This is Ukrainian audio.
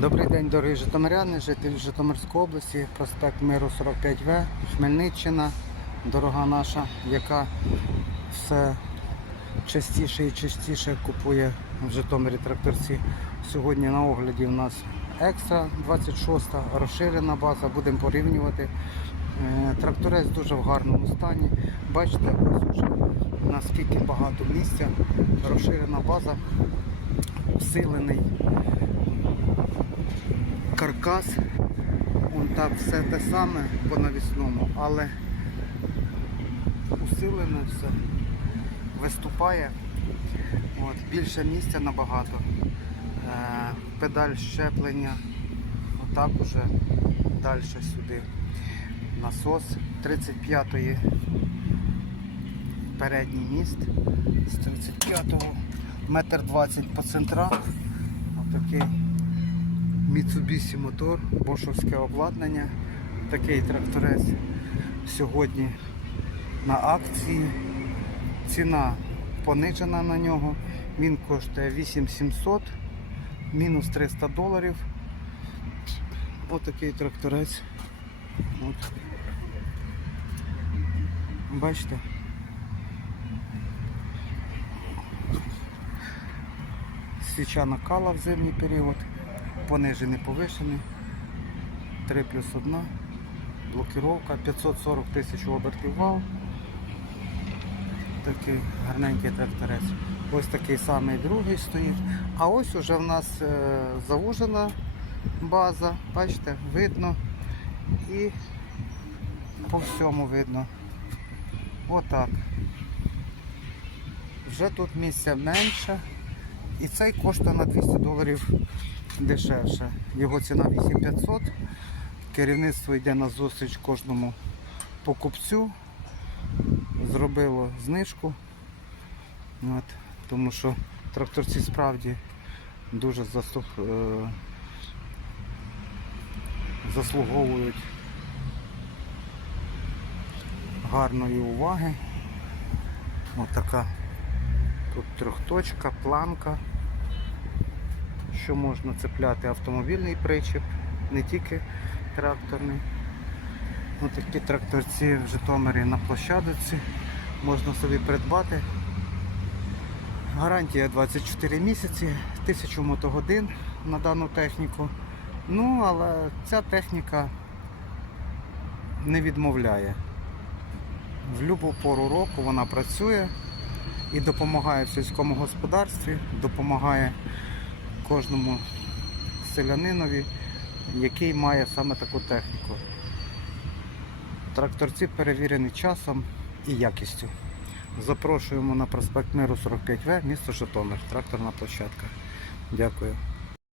Добрий день, дорогі житомиряни, жителі Житомирської області, проспект Миру 45В, Хмельниччина, дорога наша, яка все частіше і частіше купує в Житомирі тракторці. Сьогодні на огляді у нас екстра 26, розширена база, будемо порівнювати. Е, Тракторець дуже в гарному стані. Бачите, уже наскільки багато місця, розширена база, всилений каркас, он так все те саме по навісному, але усилене все виступає. От, більше місця набагато. Е, педаль щеплення, отак уже далі сюди. Насос 35-ї передній міст з 35-го метр 20 по центрах. Отакий Mitsubishi мотор, бошовське обладнання. Такий тракторець сьогодні на акції. Ціна понижена на нього. Він коштує 8700, мінус 300 доларів. Отакий тракторець. От. Бачите? Свіча накала в зимній період понижений, повишений. 3 плюс 1. Блокіровка, 540 тисяч обертів вал. Такий гарненький тракторець. Ось такий самий другий стоїть. А ось уже в нас е, завужена база, бачите, видно. І по всьому видно. Отак. Вже тут місця менше. І цей коштує на 200 доларів дешевше. Його ціна 8500. Керівництво йде на зустріч кожному покупцю. Зробило знижку. От, тому що тракторці справді дуже заступ, е, заслуговують гарної уваги. Ось така тут трьохточка, планка що можна цепляти автомобільний причіп, не тільки тракторний. Ось такі тракторці в Житомирі на площадці можна собі придбати. Гарантія 24 місяці, 1000 мотогодин на дану техніку. Ну, але ця техніка не відмовляє. В будь-яку пору року вона працює і допомагає в сільському господарстві, допомагає кожному селянинові, який має саме таку техніку. Тракторці перевірені часом і якістю. Запрошуємо на проспект Миру 45В, місто Житомир, тракторна площадка. Дякую.